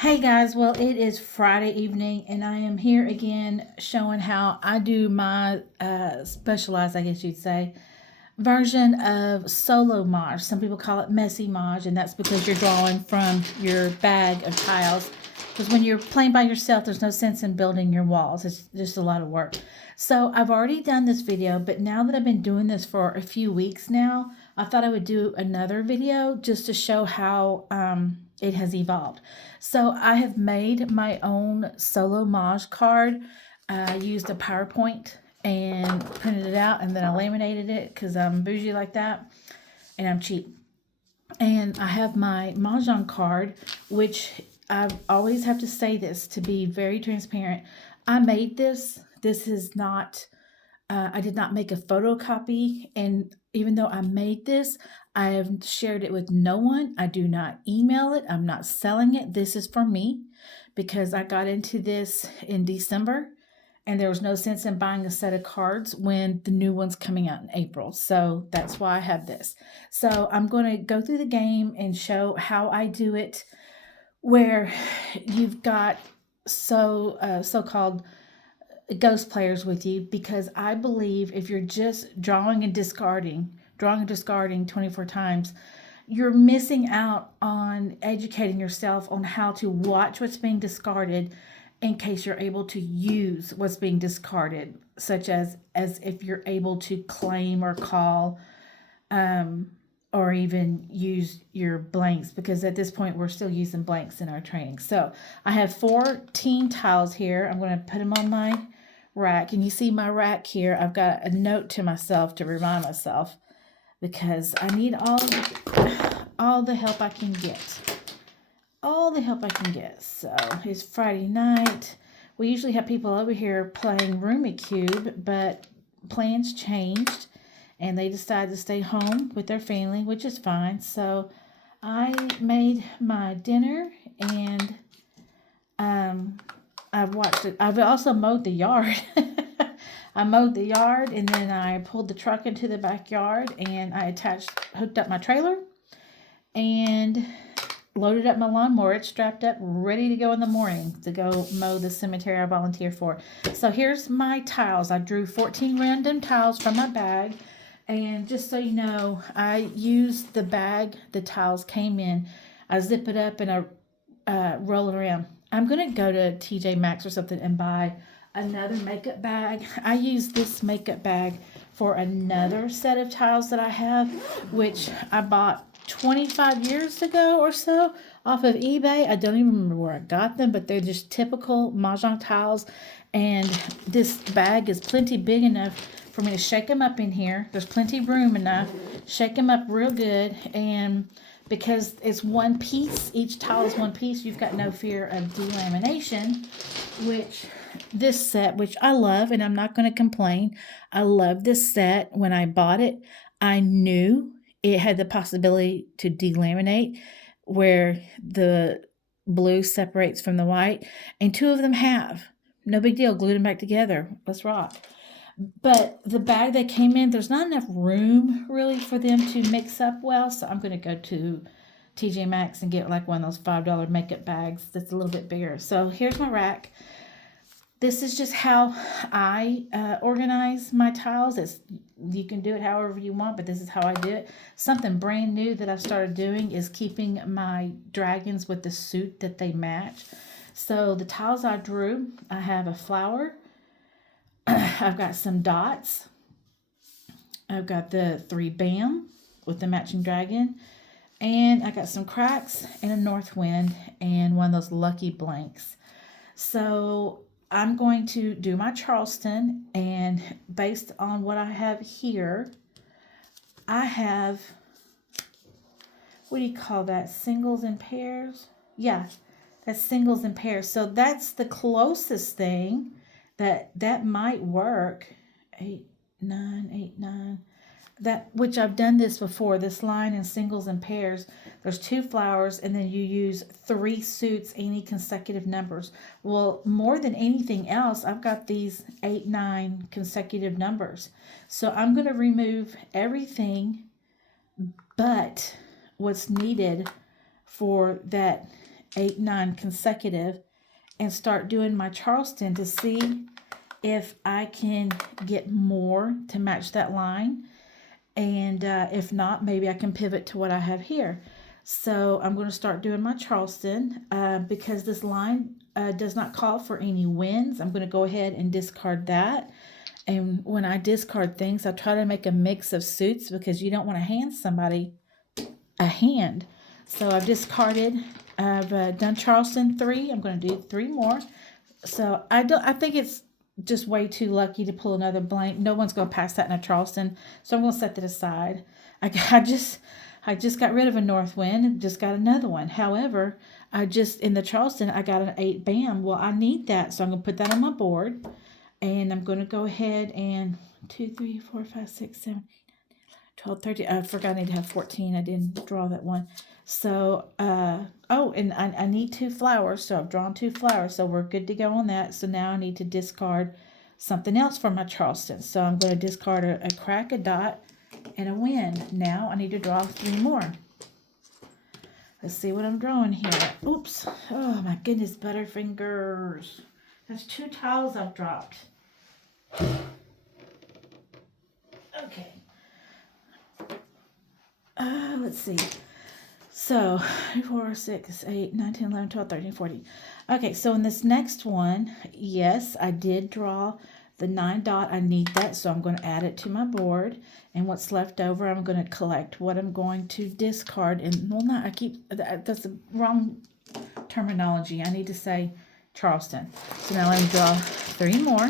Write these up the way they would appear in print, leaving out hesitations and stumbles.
Hey guys, well, it is Friday evening, and I am here again showing how I do my specialized, I guess you'd say, version of solo Maj. Some people call it messy Maj, and that's because you're drawing from your bag of tiles. Because when you're playing by yourself, there's no sense in building your walls, it's just a lot of work. So I've already done this video, but now that I've been doing this for a few weeks now, I thought I would do another video just to show how it has evolved. So I have made my own solo Maj card. I used a PowerPoint and printed it out, and then I laminated it because I'm bougie like that and I'm cheap. And I have my Mahjong card, which I always have to say this to be very transparent. I made this. This is not, I did not make a photocopy. And even though I made this, I have shared it with no one. I do not email it. I'm not selling it. This is for me because I got into this in December and there was no sense in buying a set of cards when the new one's coming out in April. So that's why I have this. So I'm going to go through the game and show how I do it, where you've got so-called ghost players with you, because I believe if you're just drawing and discarding 24 times, you're missing out on educating yourself on how to watch what's being discarded in case you're able to use what's being discarded, such as if you're able to claim or call, um, or even use your blanks, because at this point we're still using blanks in our training. So I have 14 tiles here. I'm going to put them on my rack, and you see my rack here. I've got a note to myself to remind myself because I need all the help I can get. All the help I can get. So it's Friday night. We usually have people over here playing Rummikub, but plans changed and they decided to stay home with their family, which is fine. So I made my dinner and I've watched it. I've also mowed the yard. I mowed the yard and then I pulled the truck into the backyard and I hooked up my trailer and loaded up my lawnmower. It's strapped up, ready to go in the morning to go mow the cemetery I volunteer for. So here's my tiles. I drew 14 random tiles from my bag. And just so you know, I used the bag the tiles came in. I zip it up and I roll it around. I'm going to go to TJ Maxx or something and buy another makeup bag. I use this makeup bag for another set of tiles that I have, which I bought 25 years ago or so off of eBay. I don't even remember where I got them, but they're just typical Mahjong tiles. And this bag is plenty big enough for me to shake them up in here. There's plenty room enough. Shake them up real good. And because it's one piece, each tile is one piece, you've got no fear of delamination, which this set, which I love, and I'm not going to complain. I love this set. When I bought it, I knew it had the possibility to delaminate where the blue separates from the white, and two of them have. No big deal. Glued them back together. Let's rock. But the bag they came in, there's not enough room really for them to mix up well. So I'm going to go to TJ Maxx and get like one of those $5 makeup bags that's a little bit bigger. So here's my rack. This is just how I organize my tiles. You can do it however you want, but this is how I do it. Something brand new that I've started doing is keeping my dragons with the suit that they match. So the tiles I drew, I have a flower. I've got some dots. I've got the 3 Bam with the matching dragon. And I got some cracks and a north wind and one of those lucky blanks. So I'm going to do my Charleston, and based on what I have here, I have, what do you call that? Singles and pairs? Yeah, that's singles and pairs. So that's the closest thing that might work. 8, 9, 8, 9. That, which I've done this before, this line in singles and pairs. There's 2 flowers and then you use 3 suits, any consecutive numbers. Well, more than anything else, I've got these 8, 9 consecutive numbers. So I'm going to remove everything but what's needed for that 8, 9 consecutive and start doing my Charleston to see if I can get more to match that line. And if not, maybe I can pivot to what I have here. So I'm going to start doing my Charleston because this line does not call for any wins. I'm going to go ahead and discard that. And when I discard things, I try to make a mix of suits because you don't want to hand somebody a hand. So I've discarded, I've done Charleston 3. I'm going to do 3 more. So I think it's just way too lucky to pull another blank. No one's going to pass that in a Charleston. So I'm going to set that aside. I just got rid of a North Wind and just got another one. However, in the Charleston, I got an 8 BAM. Well, I need that. So I'm going to put that on my board. And I'm going to go ahead and 2, 3, 4, 5, 6, 7, 8, 12, 13. I forgot I need to have 14. I didn't draw that one. So, and I need 2 flowers. So I've drawn 2 flowers. So we're good to go on that. So now I need to discard something else from my Charleston. So I'm going to discard a crack, a dot, and a wind. Now I need to draw 3 more. Let's see what I'm drawing here. Oops. Oh my goodness, Butterfingers. That's 2 tiles I've dropped. Okay. Let's see. So 4, 6, 8, 9, 10, 11, 12, 13, 14. Okay, so in this next one, yes, I did draw the 9 dot. I need that, so I'm going to add it to my board. And what's left over, I'm going to collect what I'm going to discard. And well, not, that's the wrong terminology. I need to say Charleston. So now let me draw 3 more,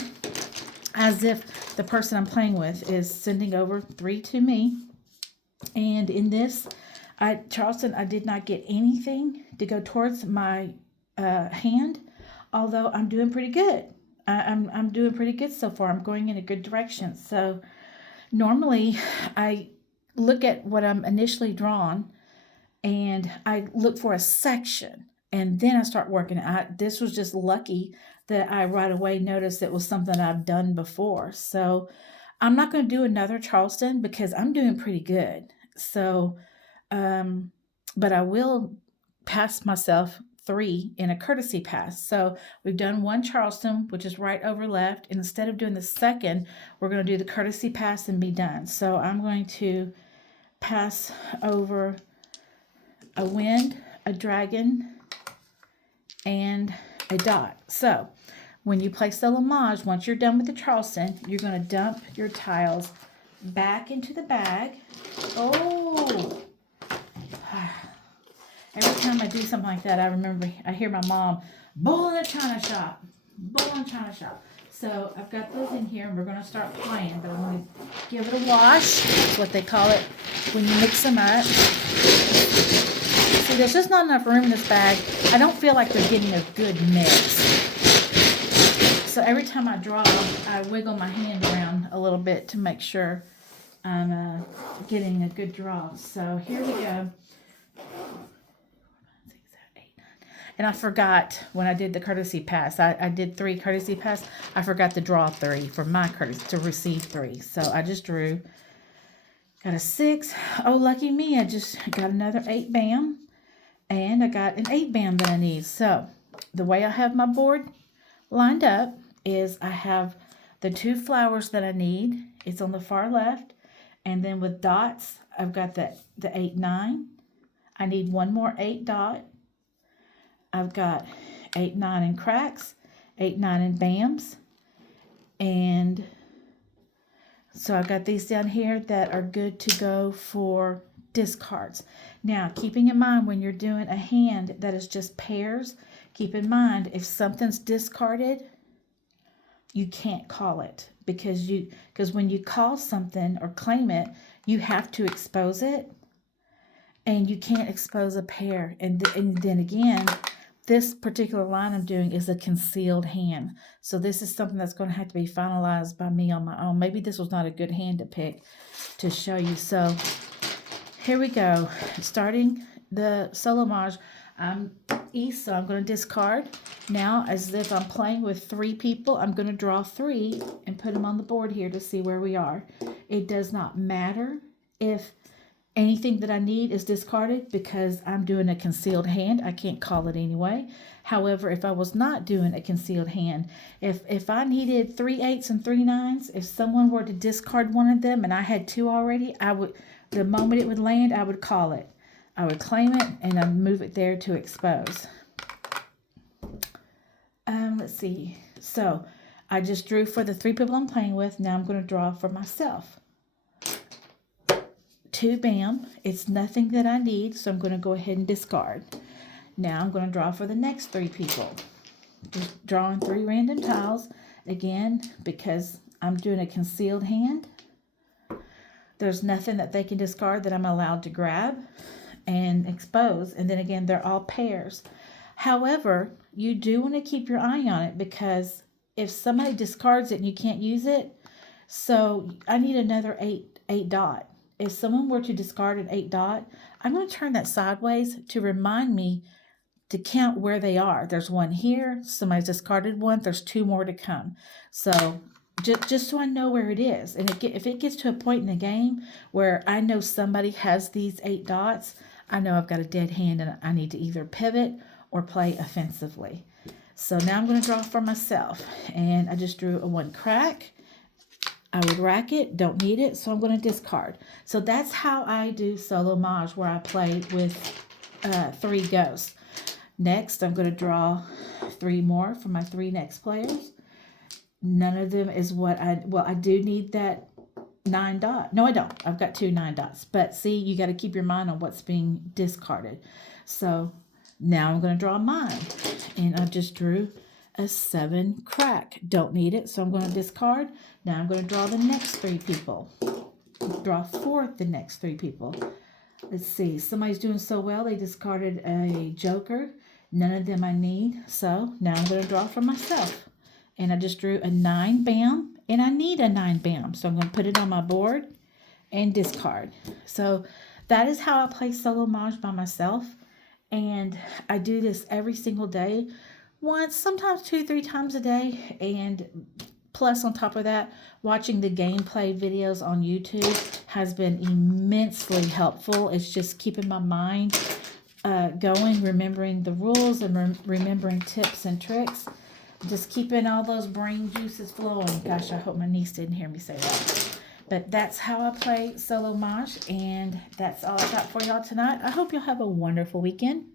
as if the person I'm playing with is sending over 3 to me. And in this, Charleston, I did not get anything to go towards my hand, although I'm doing pretty good. I'm doing pretty good so far. I'm going in a good direction. So normally I look at what I'm initially drawn and I look for a section and then I start working. This was just lucky that I right away noticed it was something I've done before. So I'm not going to do another Charleston because I'm doing pretty good. So, but I will pass myself 3 in a courtesy pass. So we've done 1 Charleston, which is right over left. And instead of doing the second, we're going to do the courtesy pass and be done. So I'm going to pass over a wind, a dragon, and a dot. So when you play Solo Maj, once you're done with the Charleston, you're going to dump your tiles back into the bag. Oh! Every time I do something like that, I hear my mom, bull in a china shop, bull in a china shop. So I've got those in here, and we're going to start playing, but I'm going to give it a wash. That's what they call it when you mix them up. See, there's just not enough room in this bag. I don't feel like they're getting a good mix. So every time I draw, I wiggle my hand around a little bit to make sure I'm getting a good draw. So here we go. And I forgot when I did the courtesy pass. I did 3 courtesy pass. I forgot to draw 3 for my courtesy, to receive 3. So I just drew. Got a 6. Oh, lucky me. I just got another 8 BAM. And I got an 8 BAM that I need. So the way I have my board lined up is I have the 2 flowers that I need. It's on the far left. And then with dots, I've got the 8, 9. I need 1 more 8 dot. I've got 8, 9 in cracks, 8, 9 in BAMs. And so I've got these down here that are good to go for discards. Now, keeping in mind when you're doing a hand that is just pairs, keep in mind if something's discarded, you can't call it because when you call something or claim it, you have to expose it, and you can't expose a pair. And then again, this particular line I'm doing is a concealed hand. So this is something that's going to have to be finalized by me on my own. Maybe this was not a good hand to pick to show you. So here we go. Starting the Solo Maj. I'm East, so I'm going to discard. Now, as if I'm playing with 3 people, I'm going to draw 3 and put them on the board here to see where we are. It does not matter if Anything that I need is discarded because I'm doing a concealed hand. I can't call it anyway. However, if I was not doing a concealed hand, if I needed 3 8s and 3 9s, if someone were to discard one of them and I had 2 already, I would, the moment it would land, I would call it. I would claim it and I'd move it there to expose. Let's see. So I just drew for the 3 people I'm playing with. Now I'm going to draw for myself. 2 bam. It's nothing that I need, so I'm going to go ahead and discard. Now I'm going to draw for the next 3 people. Just drawing 3 random tiles. Again, because I'm doing a concealed hand. There's nothing that they can discard that I'm allowed to grab and expose. And then again, they're all pairs. However, you do want to keep your eye on it because if somebody discards it and you can't use it, so I need another 8 dot. If someone were to discard an 8 dot, I'm going to turn that sideways to remind me to count where they are. There's 1 here. Somebody's discarded 1. There's 2 more to come. So just so I know where it is. And if it gets to a point in the game where I know somebody has these 8 dots, I know I've got a dead hand and I need to either pivot or play offensively. So now I'm going to draw for myself. And I just drew a 1 crack. I would rack it, don't need it, so I'm going to discard. So that's how I do Solo Maj, where I play with 3 ghosts. Next, I'm going to draw 3 more for my 3 next players. None of them is what I do need that 9 dot. No, I don't. I've got 2 9 dots. But see, you got to keep your mind on what's being discarded. So now I'm going to draw mine. And I just drew a 7 crack. Don't need it, so I'm going to discard. Now I'm going to draw the next 3 people. Draw for the next 3 people. Let's see. Somebody's doing so well, they discarded a joker. None of them I need, so now I'm going to draw for myself. And I just drew a 9 bam, and I need a 9 bam, so I'm going to put it on my board and discard. So that is how I play Solo Maj by myself, and I do this every single day. Once, sometimes 2-3 times a day, and plus on top of that, watching the gameplay videos on YouTube has been immensely helpful. It's just keeping my mind going, remembering the rules and remembering tips and tricks. Just keeping all those brain juices flowing. Gosh, I hope my niece didn't hear me say that. But that's how I play Solo Maj, and that's all I got for y'all tonight. I hope you'll have a wonderful weekend.